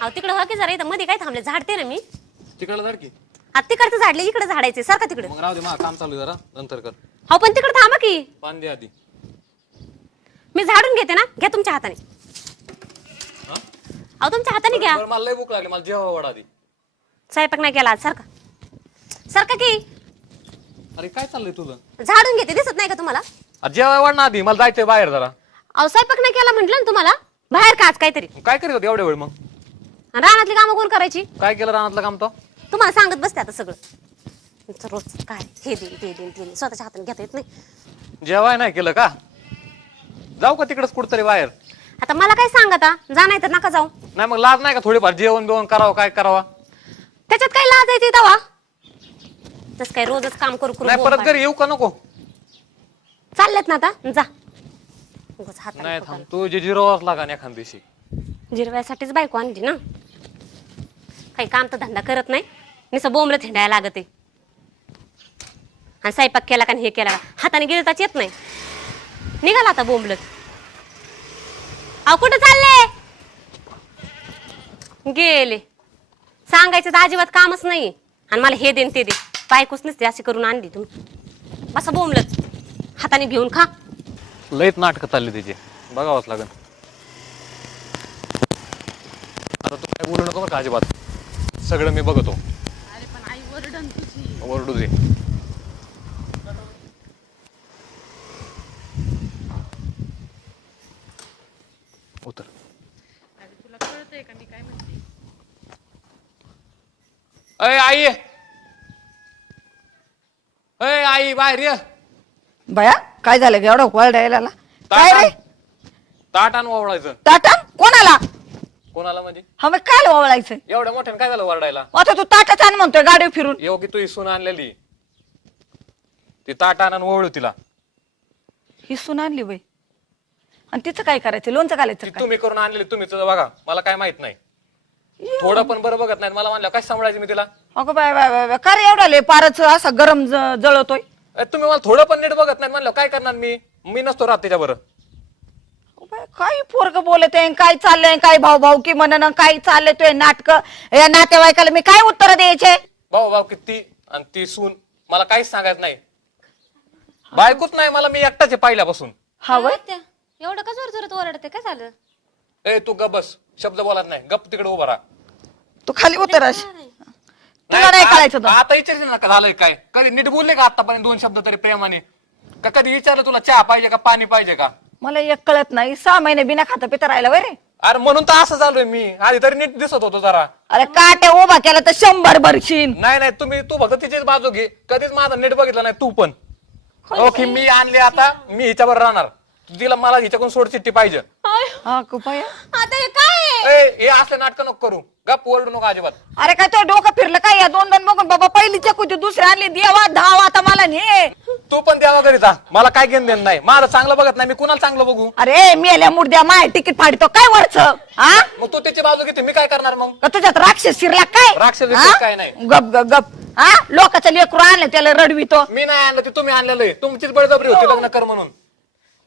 अहो तिकडे हो की जरा इथं मध्ये काय थांबले झाडते ना मी तिकडला झाड की आता तिकडचं झाडले इकडे झाडायचे सारखा तिकडे मग राहू दे काम चालू आहे जरा नंतर कर हो पण तिकडे थांबा की पाणी दे आधी मी झाडून घेते ना घ्या तुमच्या हाताने अहो तुमच्या हाताने घ्या मला लय भूक लागली मला जेव्हा वडा आधी स्वयंपाक नाही केला आज सारखा सारखा की अरे काय चाललंय तुझं झाडून घेते दिसत नाही का तुम्हाला जेव्हा वाढ ना आधी मला जायचंय बाहेर जरा अहो स्वयंपाक नाही केला म्हटलं ना तुम्हाला बाहेर का आज काहीतरी काय करीत होत एवढ्या वेळ मग आणि रानातली कामं कोण करायची काय केलं रानातलं काम तो तुम्हाला सांगत बसते आता सगळं रोज काय हे देईन ते देईन ते देईन स्वतःच्या हाताने घेता येत नाही जेवाय नाही केलं का जाऊ का तिकडच कुठतरी बाहेर आता मला काय सांगता जा नाही तर नका जाऊ नाही मग लाज नाही का थोडीफार जेवण बिवण करावं काय करावा त्याच्यात काय लाज आहे तवा तस काय रोजच काम करू करू नाही बोंब परत घरी येऊ का नको पाड. चाललेत ना आता जा उगाच हाताने नाही पोटाला. थांब तू जे जिरोवाच लागा एखाद दिवशी जिरवायसाठीच बायको आणली ना काही काम तर धंदा करत नाही नुसतं बोंबलं थिंडायला लागत आहे आणि स्वयंपाक केला का आणि हे केला का हाताने गिळताच येत नाही निघाला आता बोंबलत अहो कुठं चालले गेले सांगायचं तर अजिबात कामच नाही आणि मला हे देन ते दे बायकोच नसते अशी करून आणली तुम्ही बसा बोंबलत हाताने घेऊन खा लयच नाटक चालली त्याची बघावंच लागेल आता तू काय बोलू नको बरं का अजिबात सगळं मी बघतो अरे पण आई ओरडन तुझी ओरडू दे उतर अरे तुला कळतंय का मी काय म्हणते अय आई अय आई बाहेर ये बया काय झालं ग एवढं वळडायला काय रे ताट आण ओवळायचं ताटण कोणाला कोणाला म्हणजे हा मग काय ओवळायचं एवढ्या मोठ्याने काय झालं वरडायला आता तू ताटच आण म्हणतोय गाडी फिरून येऊ की तू सून आणलेली ती ताट आण ओवळू तिला ही सून आणली बाई आणि तिचं काय करायचं लोणचं घालायचं ती काय तुम्ही करून आणलेली तुम्ही तुझं बघा मला काय माहित नाही थोडं पण बरं बघत नाही मला म्हणलं काय सांभाळायचं मी तिला अगं बाय बाय बाय बाय. का रे एवढा लय पारच असा गरम जळतोय तुम्ही मला थोडं पण नीट बघत नाही म्हणलं काय करणार मी नसतो राहत तिच्या बरं बाय, काय पोरग बोलत आहे काय चाललंय काय भाऊ भाऊ की म्हणणं काय चाललंय तुझे नाटक या नातेवाईकाला मी काय उत्तर द्यायचे भाऊ भाऊ किती आणि ती सून मला काहीच सांगायचं नाही बायकोच नाही मला मी एकटाच आहे पहिल्यापासून हा वय एवढं का जोर जोरात ओरडते काय झालं ए तू गप बस शब्द बोलत नाही गप तिकडे उभा राहा तू खाली उतर तुला नाही कळायचं तर. आता विचारले ना का झालंय काय कधी नीट बोलले का आतापर्यंत 2 शब्द तरी प्रेमाने का कधी विचारलं तुला चहा पाहिजे का पाणी पाहिजे का मला एक कळत नाही 6 महिने बिना खाता पिता राहिला वय रे अरे म्हणून तर असं झालोय मी आधी तरी नीट दिसत होतो जरा अरे काट्या उभा केला तर 100 भरशील नाही नाही तू फक्त तिचीच बाजू घे कधीच माझा नीट बघितलं नाही तू पण ओके मी आणली आता मी हिच्यावर राहणार तिला मला हिच्याकडून सोड चिठ्ठी पाहिजे हा कुपाया आता हे काय हे असले नाटक नको करू गप ओरडू नको अजिबात अरे काय तो डोकं फिरलं काय या 2 बघून बाबा पहिली चकू दुसरी आणली देवा धाव आता मला ने तू पण द्यावा घरी जा मला काय घेणं देणं नाही माझं चांगलं बघत नाही मी कुणाला चांगलं बघू अरे मेल्या मुर्द्या माय तिकीट फाडतो काय वरच हा मग तू त्याची बाजू घेते मी काय करणार मग का तुझ्यात राक्षस शिरला काय राक्षस हा? बिक्षस काय नाही. गप गप गप हा लोकांचं लेकरू आणलं त्याला रडवितो मी नाही आणलं ते तुम्ही आणलेलं आहे तुमचीच बळजबरी होती लग्न कर म्हणून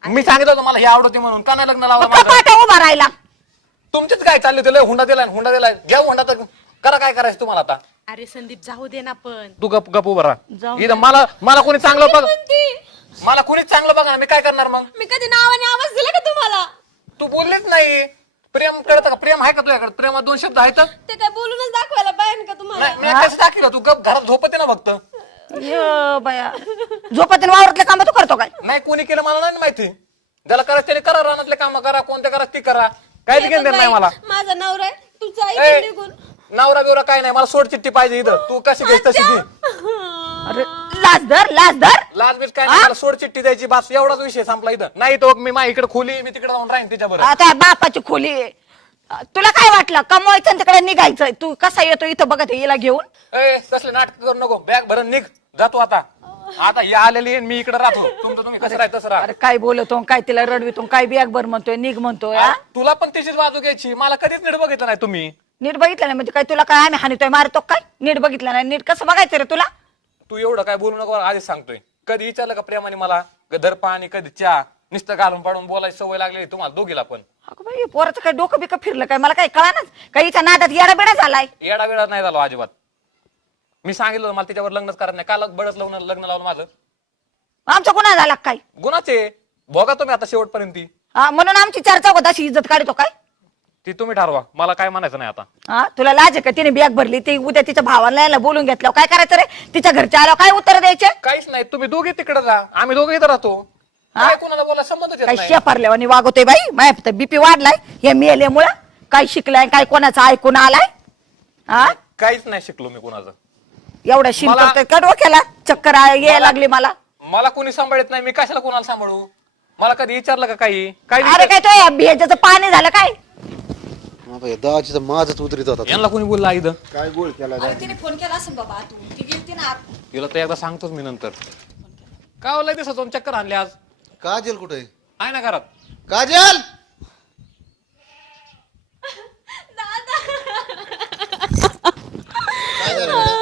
मी सांगितलं होतं मला हे आवडते म्हणून का नाही लग्न लावलं माझं? कपाटा उभा राहिला तुमचीच काय चालली होती लय हुंडा दिलाय घ्या हुंडा तर करा काय करायचं तुम्हाला आता अरे संदीप जाऊ दे ना पण तू गप गप उभा राहा जाऊ इथं मला कोणी चांगलं बघ मला कोणीच चांगलं बघा मी काय करणार मग मी कधी नावाने आवाज दिला का तुम्हाला तू बोललीच नाही प्रेम कळतं का प्रेम आहे का तुझ्याकडे प्रेमात 2 शब्द आहेत ते काय बोलूनच दाखवायला पाहिजे का तुम्हाला नाही मी कसं दाखवलं तू गप घरात झोपते ना फक्त यो बाया झोपातीन वावरातले काम तू करतो काय नाही कोणी केलं मला नाही माहिती ज्याला करायचं त्याने करा रानातले काम करा कोणत्या करा ती करा काहीच घेणं देणं नाही मला माझा नवरा आहे तुझा ए, नवरा बिवरा काय नाही मला सोड चिठ्ठी पाहिजे इथं तू कशी घेस तशी घे अरे लाज धर लाज बीज काय नाही मला सोड चिठ्ठी द्यायची बस एवढाच विषय संपला इथं नाही तो मी माझ्या इकडे खोली मी तिकडे जाऊन राहीन तिच्याबरोबर आता बापाची खोली आहे. तुला काय वाटलं कमवायचं तिकडे निघायचं तू कसा येतो इथं बघत हिला घेऊन ए कसले नाटक करू नको बॅग भरून निघ जातो आता या आलेली मी इकडे राहतो तुमचं तुम्ही कसं राहायचं तसं राहा अरे काय बोलतो काय तिला रडवितो काय बॅग भर म्हणतोय निघ म्हणतोय हा? तुला पण तिचीच बाजू घ्यायची मला कधीच नीट बघितलं नाही तुम्ही नीट बघितलं नाही म्हणजे काय तुला काय आम्ही हानितोय मारतो काय नीट बघितलं नाही नीट कसं बघायचं रे तुला तू एवढं काय बोलू नको आधीच सांगतोय कधी विचारलं का प्रेमाने मला धर पाणी कधी चहा नुसतं घालून पाडून बोलायची सवय लागली तुम्हाला दोघीला पण. अगं बाई पोराचं काय डोकं बिकं फिरलं काय मला काही कळानच काही हिच्या नादात येडा बेडा झालाय. येडा वेळा नाही झालो अजिबात. मी सांगितलं होतं मला तिच्यावर लग्नच करत नाही. काल बळच लग्न लावलं माझं. आमचा गुन्हा झाला काय? गुणाचे बघा तुम्ही आता शेवटपर्यंत ती. हा म्हणून आमची चर्चा होत अशी इज्जत काढतो काय? ती तुम्ही ठरवा, मला काय म्हणायचं नाही आता. हा तुला लाज आहे का? तिने बॅग भरली ती उद्या तिच्या भावाला यायला बोलून घेतलं काय करायचं रे? तिच्या घरच्या आल्यावर काय उत्तर द्यायचे? काहीच नाही, तुम्ही दोघे तिकडे जा, आम्ही दोघे इथं राहतो. काय कोणाला बोला संबंधच येत काय नाही. शेपारल्यावानी वागवतोय बाई. माझ्या बीपी वाढलाय हे मेल्यामुळं. काय शिकलाय काय कोणाचं ऐकून आलाय? हा काहीच नाही शिकलो मी कोणाचं. एवढा शिन मला- करतोय का डोक्याला? चक्कर यायला लागली मला. मला कोणी सांभाळत नाही, मी कशाला कोणाला सांभाळू? मला कधी विचारलं का काही? काय अरे काय तो भेजाचं पाणी झालं काय? दाजीचा माझच उतरीत होता. यांना कोणी बोलला इथं? काय गोळ केला तिने फोन केला असं बाबा तू ती गेलती ना आत. तिला तर एकदा सांगतोच मी नंतर. काय होलंय दिसत दोन चक्कर आणले आज. काजल कुठे? आहे ना घरात. काजल काय झालं गड्या?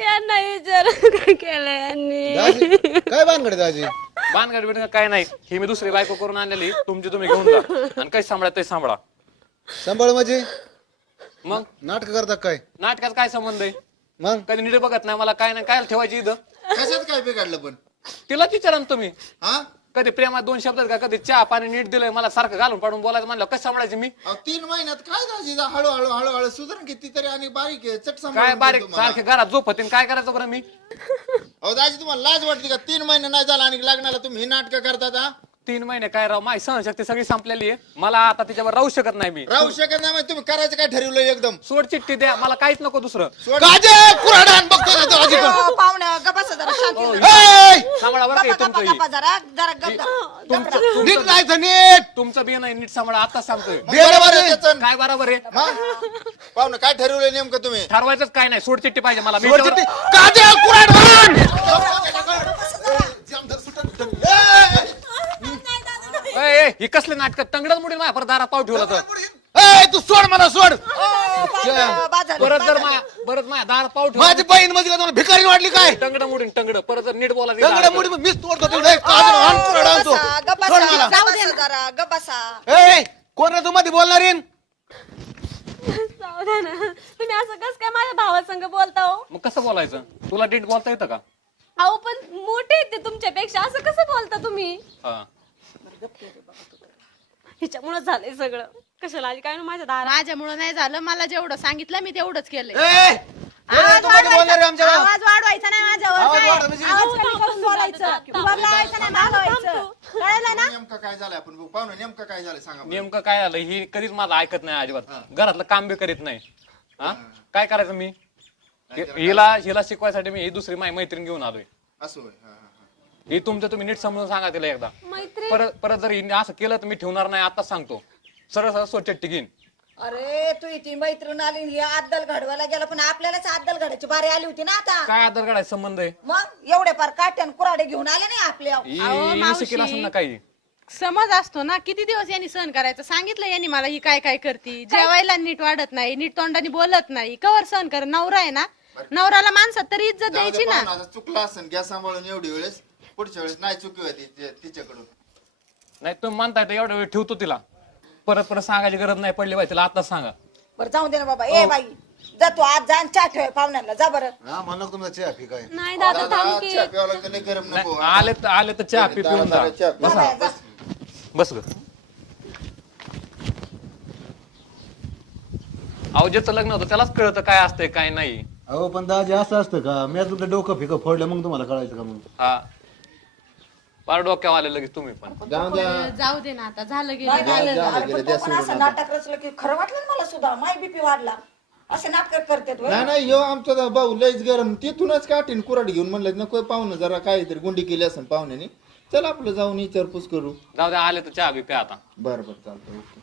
यांना विचार केलं यांनी. दाजी काय भानगड दाजी? बांधगाडी बिडगा काय नाही, ही मी दुसरी बायको करून आणलेली. तुमची तुम्ही घेऊन जा आणि काही सांभाळत ते सांभाळा. सांभाळ म्हणजे मग नाटक करता काय? नाटकात काय संबंध आहे? मग कधी नीट बघत नाही मला, काय नाही. काय ठेवायची इथं? कशात काय बिघडलं पण? तिला विचारा ना तुम्ही. हा कधी प्रेमात दोन शब्दात का कधी चहा पाणी नीट दिलंय मला सारखं घालून पाडून बोलायचं म्हणलं कसं सांभाळायची मी? 3 महिन्यात काय दाजी हळूहळू हळूहळू सुधारण किती तरी आणि बारीक आहे, चट सांभाळून काय बारीक घेतो मला. सारखे घरात झोपतीन काय करायचं बरं मी? अहो दाजी तुम्हाला लाज वाटते का? 3 महिने नाही झाला आणि लग्नाला तुम्ही नाटक करतात हा? 3 महिने काय राव, माझी सहनशक्ती सगळी संपलेली आहे. मला आता तिच्यावर राहू शकत नाही मी. राहू शकत नाही म्हणजे तुम्ही करायचं काय ठरवलं एकदम? सोड चिठ्ठी द्या, मला काहीच नको दुसरं. काजल कुऱ्हाड बघतो ना दाजी पण. पाहुण्या गप्पा जरा शांती ए! सांभाळा बरं काही तुमचं गप्पा जरा जरा गप्पा. नीट जायचं नीट. तुमचं बी नाही नीट सांभाळा, आताच सांगतोय. बरोबर आहे त्याचं. काय बरोबर आहे? मग? पाहुणे काय ठरवलं नेमकं तुम्ही? ठरवायचंच काय नाही, सोड चिठ्ठी पाहिजे मला. मी सोडचिट्टी. त्यावर- काजल कुऱ्हाड ए, ए, ही कसले नाटक तंगडच मुडील माझ्या परत दारात पाव ठेवला तर ए तू सोड मला सोड. परत जर परत माझ्या दारात पाव ठेवला माझी बहीण म्हणजे काय तुम्हाला भिकारी वाटली काय? तंगड मुडीन तंगड. परत जर नीट बोलायचं दंगड मुडी मीच तोडतो तुला. काजल आण कुऱ्हाड आणतो. सोड मला. जरा गप्पा. ए कोण रे तू मध्ये बोलणार येईन? जाऊ द्या ना. तुम्ही असं कस काय माझ्या भावासंग बोलता हो? मग कसं बोलायचं? तुला नीट बोलता येतं का? अहो पण मोठे आहेत ते तुमच्यापेक्षा, असं कसं बोलता तुम्ही? हा. हिच्यामुळेच झालंय सगळं. कशाला आली काय ना माझ्या दारात? माझ्यामुळं नाही झालं, मला जेवढं सांगितलं मी तेवढंच केलंय. ए कोण रे तू मध्ये बोलणार आहे आमच्या आवाज वाढवायचा नाही माझ्यावर. आवाज काय? वाढवा म्हणजे- आवाज कमी करून बोलायचं. उभं राहायचं नाही, मागायचं. कळलं ना? नेमकं काय झालं आपण बघू. पाहुणे नेमकं काय झालं सांगा बरं. नेमकं काय झालं? ही कधीच माझं ऐकत नाही अजिबात. घरातलं काम बी करीत नाही. हा काय करायचं मी? हिला शिकवायसाठी मी ही दुसरी माझी मैत्रीण घेऊन आलोय. असं होय. हा, हा, हा. हे तुमचं तुम्ही नीट समजून सांगा तिला एकदा. मैत्री परत जर हिने असं केलं तर मी ठेवणार नाही, आताच सांगतो. सरळ सरळ स्वच्छ घेईन. अरे तू इथे मैत्रीण आली ही अद्दल घडवायला गेला पण आपल्यालाच अद्दल घडायची बारी आली होती ना आता. काय आदर काढायचा संबंध आहे? मग एवढे पार काट्यान कुराडे घेऊन आले नाही आपल्या. ही शिकेल असेल ना काही. समज असतो ना, किती दिवस यांनी सहन करायचं. सांगितलं यांनी मला ही काय काय करती, जेवायला नीट वाढत नाही, नीट तोंडाने बोलत नाही, कवर सहन कर. नवरा आहे ना, नवऱ्याला माणसात तरी इज्जत जाऊ दे द्यायची ना. पाहुणा, आता चुकलं असेल घ्या सांभाळून एवढी वेळेस. पुढच्या वेळेस नाही चुकी होती तिच्याकडून. नाही तुम्ही म्हणताय तर एवढा वेळ ठेवतो तिला. परत सांगायची गरज नाही पडली पाहिजे तिला, आताच सांगा. बरं जाऊ दे ना बाबा. ए बाई जा तू आज जा आणि चहा ठेव पाहुण्याला. जा बरं. हा म्हणलं तुमचा चहा फी काय? नाही दादा थांब दादा, की. चहा प्यावं लागतं, लय गरम नको. हा. आले तर चहा पिऊन जा. चहा पिऊन जा. जा. बस ग. अहो ज्याचं लग्न होतं त्यालाच कळतं काय असतंय काय नाही. अहो पण दाजी असं असतं का? मी तुमचं डोकं फिकं फोडलं मग तुम्हाला कळायचं का? मग हा पार डोक्यावर आले लगेच तुम्ही पण. जाऊ द्या. जाऊ दे ना, आता झालं नाही गेलं. झालं. जा, अरे गेलं, पण द्या तो पण सोडून असं आता. नाटक रचलं की खरं वाटलं ना मला सुद्धा. माय बीपी वाढला. असे नाटक करते तू. नाही नाही, ह्यो आमचा भाऊ लयच गरम. तिथूनच काठीन कुऱ्हाड घेऊन म्हणलं नको पाहुणं जरा काहीतरी गुंडी केली असेल पाहुण्याने. चल आपलं जाऊन विचारपूस करू. जाऊ द्या, आले तर चहा बी प्या आता. बरं बरं चालतं. ओके.